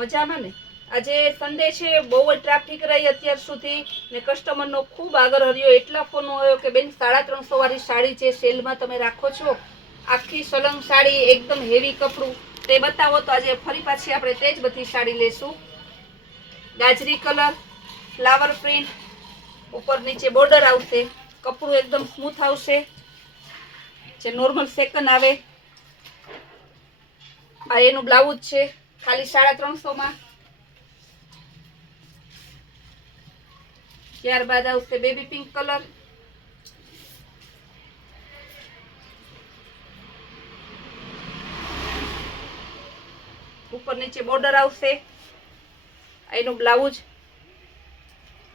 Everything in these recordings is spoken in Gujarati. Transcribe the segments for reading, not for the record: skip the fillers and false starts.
મજામાં ને? આજે સન્ડે છે, બહુ જ ટ્રાફિક રહી અત્યાર સુધી ને કસ્ટમરનો ખૂબ આગળ હર્યો. એટલા ફોન આવ્યો કે બેન 350 વાળી સાડી છે, સેલમાં તમે રાખો છો? આખી સલંગ સાડી, એકદમ હેવી કપડું, તે બતાવો. તો આજે ફરી પાછી આપણે તે જ બધી સાડી લેશું. ગાજરી કલર, ફ્લાવર પ્રિન્ટ, ઉપર નીચે બોર્ડર આવશે, કપડું એકદમ સ્મૂથ આવશે, જે નોર્મલ સેકન્ડ આવે. આ એનું બ્લાઉઝ છે, ખાલી 350 માં. ત્યારબાદ આવશે બેબી પિંક કલર, ઉપર નીચે બોર્ડર આવશે, એનું બ્લાઉઝ.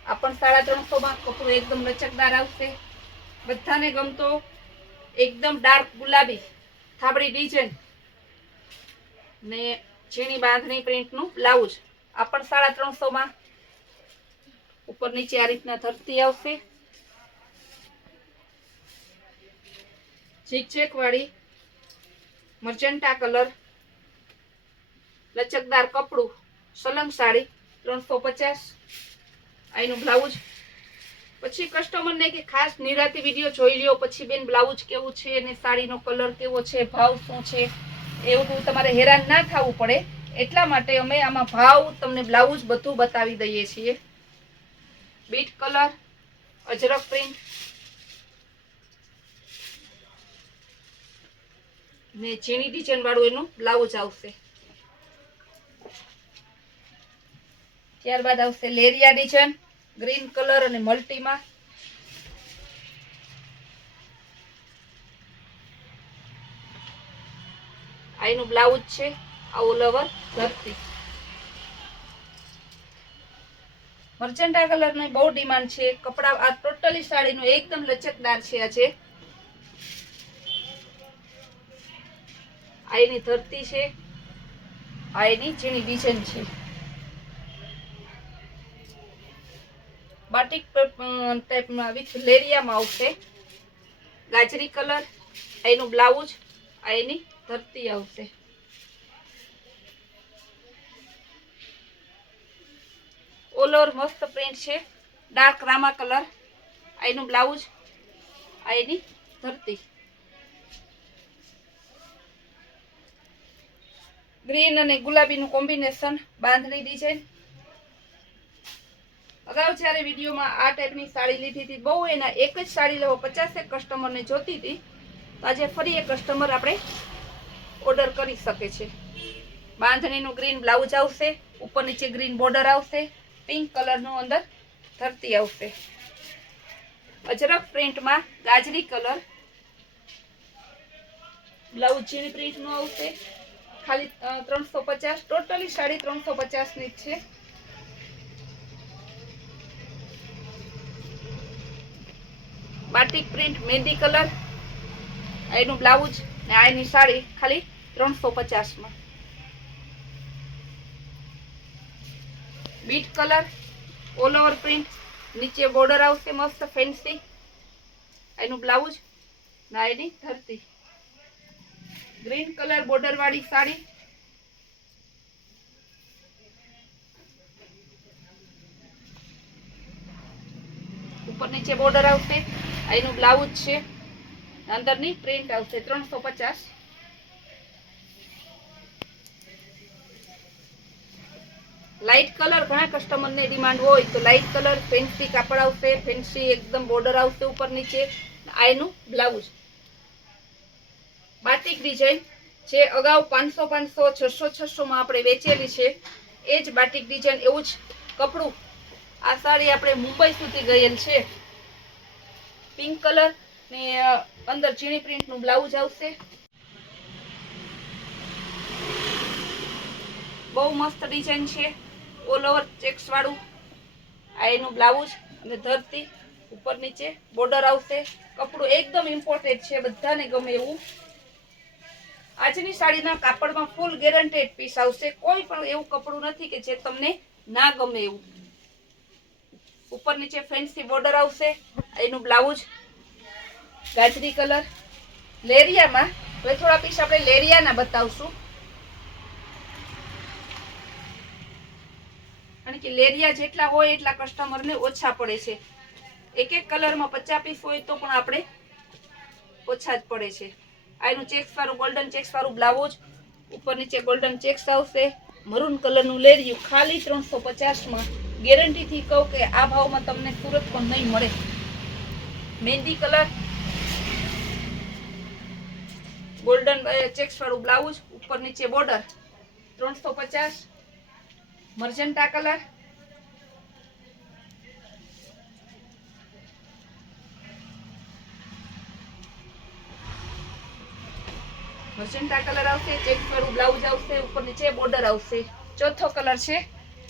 આ પણ 350 માં, કપડું એકદમ લચકદાર આવશે. બધાને ગમતો એકદમ ડાર્ક ગુલાબી થાબડી ડિઝાઇન ને ઝીણી બાંધણી પ્રિન્ટનું બ્લાઉઝ. આ પણ 350 માં. ઉપર નીચે આ રીતના ધરતી આવશે, ઝીકઝેક વાળી મર્જન્ટા કલર, લચકદાર કપડું, સલંગ સાડી 350. આનું બ્લાઉઝ. પછી કસ્ટમરને કે ખાસ નિરાતી વિડીયો જોઈ લ્યો, પછી બેન બ્લાઉઝ કેવું છે અને સાડીનો કલર કેવો છે, ભાવ શું છે, એવું તમારે હેરાન ના થવું પડે. એટલા માટે અમે આમાં ભાવ, તમને બ્લાઉઝ બધું બતાવી દઈએ છીએ. બીટ કલર, અજરક પ્રિન્ટ ને ઝીણી ડિઝાઇન વાળું એનું બ્લાઉઝ આવશે. ત્યારબાદ આવશે લેરિયા ડિઝાઇન, ગ્રીન કલર અને મલ્ટીમાં. આનું બ્લાઉઝ છે, આ ઓલ ઓવર ધરતી. મર્જન્ટા કલરની બહુ ડિમાન્ડ છે. કપડા આ ટોટલી સાડીનું એકદમ લચકદાર છે. આજે આ એની ધરતી છે, આ એની ઝીણી ડિઝાઇન છે. બાટિક ટાઈપમાં વિથ લેરિયામાં આવશે. ગાજરી કલર, એનું બ્લાઉઝ, આ એની ધરતી આવશે. ઓલ ઓવર મસ્ત પ્રિન્ટ છે, ડાર્ક રામા કલર, એનું બ્લાઉઝ, આ એની ધરતી. ગ્રીન અને ગુલાબીનું કોમ્બિનેશન, બાંધણી ડિઝાઇન. અગાઉ જ્યારે વિડીયોમાં આ ટાઈપની સાડી લીધી હતી, બહુ એના એક જ સાડી લેવો 50 કસ્ટમરને જોતી હતી. તો આજે ફરી એક કસ્ટમર આપણે ઓર્ડર કરી શકે છે. બાંધણીનું ગ્રીન બ્લાઉઝ આવશે, ઉપર નીચે ગ્રીન બોર્ડર આવશે, પિંક કલરનું અંદર ધરતી આવશે. અજરક પ્રિન્ટમાં ગાજરી કલર, બ્લાઉઝ ઝીણી પ્રિન્ટનું આવશે. ખાલી 350. ટોટલી સાડી 350 ની જ છે. બાટિક પ્રિન્ટ મહેંદી કલર, એનું બ્લાઉઝ ને આ એની સાડી ખાલી 350 માં. Bit colour, all over print, નીચે બોર્ડર આવશે મસ્ત ફેન્સી, એનું બ્લાઉઝ ના એની ધરતી. ગ્રીન કલર બોર્ડર વાળી સાડી, ઉપર નીચે બોર્ડર આવશે, એનું બ્લાઉઝ છે, અંદરની પ્રિન્ટ આવશે. 350. લાઇટ કલર ઘણા કસ્ટમરને ડિમાન્ડ હોય તો લાઇટ કલર ફેન્સી કાપડ આવશે, ફેન્સી એકદમ બોર્ડર આવશે ઉપર નીચે, આનું બ્લાઉઝ. બાટિક ડિઝાઇન જે અગાઉ 500 500 600 600 માં આપણે વેચેલી છે, એ જ બાટિક ડિઝાઇન, એવું જ કપડું. આ સાડી આપણે મુંબઈ સુધી ગયેલ છે. પિંક કલર ને અંદર ઝીણી પ્રિન્ટનું બ્લાઉઝ આવશે. બહુ મસ્ત ડિઝાઇન છે, ઓલ ઓવર ચેક્સ વાળું. આ એનું બ્લાઉઝ અને ધરતી, ઉપર નીચે બોર્ડર આવશે. કપડું એકદમ ઇમ્પોર્ટેન્ટ છે, બધાને ગમે એવું. આજની સાડીના કાપડમાં ફૂલ ગેરંટેડ પીસ આવશે. કોઈ પણ એવું કપડું નથી કે જે તમને ના ગમે એવું. ઉપર નીચે ફેન્સી બોર્ડર આવશે, એનું બ્લાઉઝ ગાજરી કલર લેરિયામાં. હવે થોડા પીસ આપણે લેરિયાના બતાવશું. કારણ કે લેરિયા જેટલા હોય એટલા કસ્ટમરને ઓછા પડે છે. એક એક કલરમાં 50 પીસ હોય તો પણ આપણે ઓછા જ પડે છે. આ એનું ચેક્સ વાળું ગોલ્ડન ચેક્સ વાળું બ્લાઉઝ, ઉપર નીચે ગોલ્ડન ચેક્સ આવશે, મરૂન કલરનું લેરિયું ખાલી 350 ગેરંટીથી કહું કે આ ભાવમાં તમને સુરત પણ નહીં મળે. મહેંદી કલર ગોલ્ડન ચેક્સ વાળું બ્લાઉઝ, ઉપર નીચે border 350. Magenta colour, magenta colour આવશે, ચેક્સ વાળું બ્લાઉઝ આવશે, ઉપર નીચે બોર્ડર આવશે. ચોથો કલર છે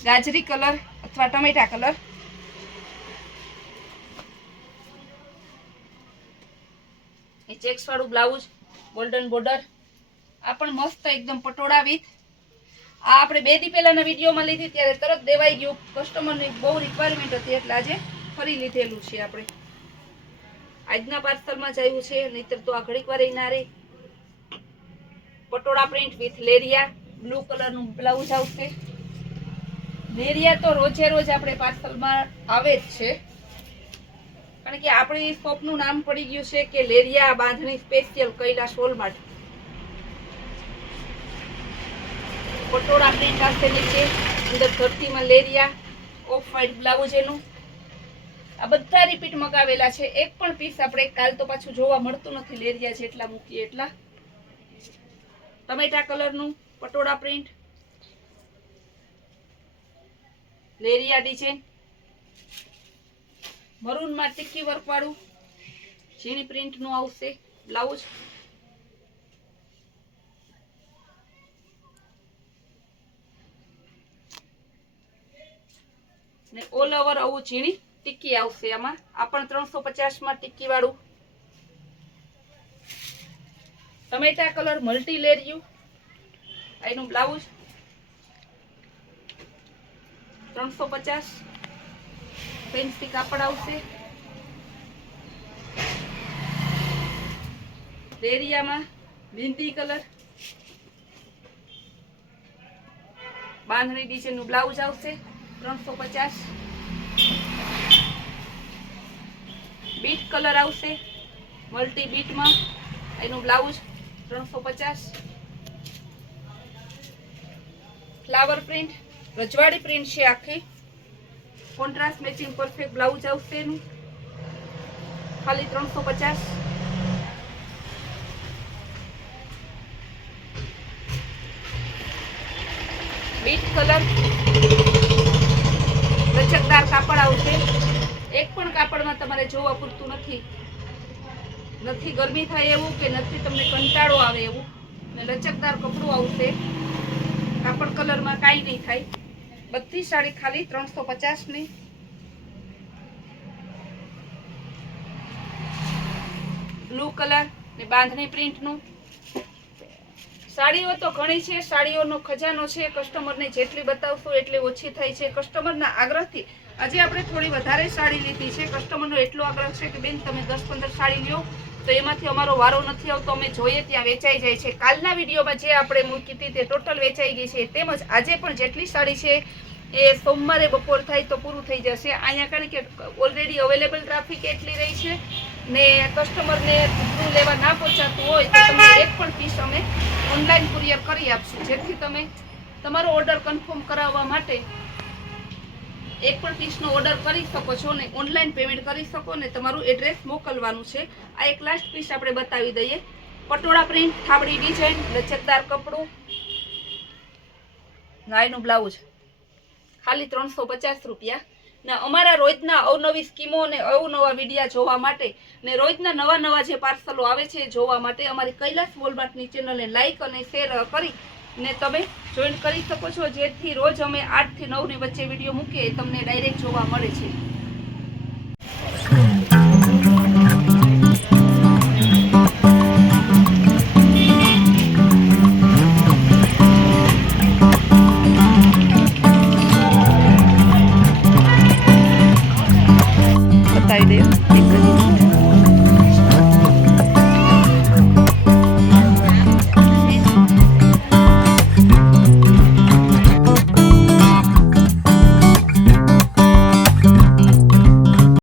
ગાજરી કલર અથવા ટમેટા કલર. એ ચેક્સ વાળું બ્લાઉઝ, ગોલ્ડન બોર્ડર. આ પણ મસ્ત એકદમ પટોળા વિથ. આ આપણે 2 દી પહેલાના વિડીયોમાં લીધી ત્યારે તરત દેવાઈ ગયું. કસ્ટમરની બહુ રિક્વાયરમેન્ટ હતી એટલે આજે ફરી લીધેલું છે આપણે. આજના પાર્સલમાં જ આવ્યું છે, નહીતર તો આ ઘડીક વાર ના રહે. પટોળા પ્રિન્ટ વિથ લેરિયા, બ્લુ કલરનું બ્લાઉઝ આવશે. લેરિયા તો રોજે રોજ આપણે પાર્સલમાં આવે જ છે, કારણ કે આપણી શોપનું નામ પડી ગયું છે કે લેરિયા બાંધણી સ્પેશિયલ કૈલાસ હોલમાર્ટ. પટોળા પ્રિન્ટ આવશે નીચે, અંદર ધરતીમાં લેરિયા, ઓફ વ્હાઈટ બ્લાઉઝ એનું. આ બધા રિપીટ મગાવેલા છે. એક પણ પીસ આપણે કાલ તો પાછું જોવા મળતું નથી. લેરિયા જેટલા મૂકીએ એટલા. ટમેટા કલરનું પટોળા પ્રિન્ટ, લેરિયા ડિઝાઇન, મરૂનમાં ટિક્કી વર્ક વાળું ઝીણી પ્રિન્ટનું આવશે બ્લાઉઝ. ને ઓલ ઓવર આવું ઝીણી ટિક્કી આવશે. આમાં આ પણ 350 ટિક્કી વાળું. ટમેટા કલર મલ્ટી લેરિયું, એનું બ્લાઉઝ 350. ફેન્સી કાપડ આવશે. લેરિયામાં મહેંદી કલર, બાંધણી ડિઝાઇનનું બ્લાઉઝ આવશે 350. બીટ કલર આવશે મલ્ટી બીટમાં, એનું બ્લાઉઝ 350. ફ્લાવર પ્રિન્ટ, રજવાડી પ્રિન્ટ છે આખી. કોન્ટ્રાસ્ટ મેચિંગ પરફેક્ટ બ્લાઉઝ આવશે એનું, ખાલી 350. બીટ કલર, લચકદાર કાપડ આવશે. એક પણ કાપડમાં તમારે જોવા પૂરતું નથી ગરમી થાય એવું કે નથી તમને કંટાળો આવે એવું. ને લચકદાર કપડું આવશે. કાપડ કલરમાં કાંઈ નહીં થાય. બધી સાડી ખાલી 350 બ્લુ કલર ને બાંધણી પ્રિન્ટનું. સાડીઓ તો ઘણી છે, સાડીઓનો ખજાનો છે. કસ્ટમરને જેટલી બતાવશો એટલી ઓછી થાય છે. કસ્ટમરના આગ્રહથી આજે આપણે થોડી વધારે સાડી લીધી છે. કસ્ટમરનો એટલો આગ્રહ છે કે બેન તમે 10-15 સાડી લ્યો તો એમાંથી અમારો વારો નથી આવતો. અમે જોઈએ ત્યાં વેચાઈ જાય છે. કાલના વિડીયોમાં જે આપણે મૂકી હતી તે ટોટલ વેચાઈ ગઈ છે. તેમજ આજે પણ જેટલી સાડી છે એ સોમવારે બપોર થાય તો પૂરું થઈ જશે અહીંયા, કારણ કે ઓલરેડી અવેલેબલ ટ્રાફિક એટલી રહી છે ને કસ્ટમરને થ્રુ લેવા ના પહોંચાતું હોય તો તમને એક પણ પીસ અમે ઓનલાઈન કુરિયર કરી આપશું, જેથી તમે તમારો ઓર્ડર કન્ફર્મ કરાવવા માટે એક પણ પીસનો ઓર્ડર કરી શકો છો ને ઓનલાઈન પેમેન્ટ કરી શકો ને તમારું એડ્રેસ મોકલવાનું છે. આ એક લાસ્ટ પીસ આપણે બતાવી દઈએ. પટોળા પ્રિન્ટ, થાબડી ડિઝાઇન, લચકદાર કપડું, નાયનું બ્લાઉઝ, ખાલી 350 રૂપિયા. ને અમારા રોજના અવનવી સ્કીમો અને અવનવા વિડીયા જોવા માટે ને રોજના નવા જે પાર્સલો આવે છે જોવા માટે અમારી કૈલાસ વોલમાર્ટની ચેનલને લાઈક અને શેર કરી ને તમે જોઈન કરી શકો છો, જેથી રોજ અમે 8 થી 9 ની વચ્ચે વિડીયો મૂકીએ તમને ડાયરેક્ટ જોવા મળે છે.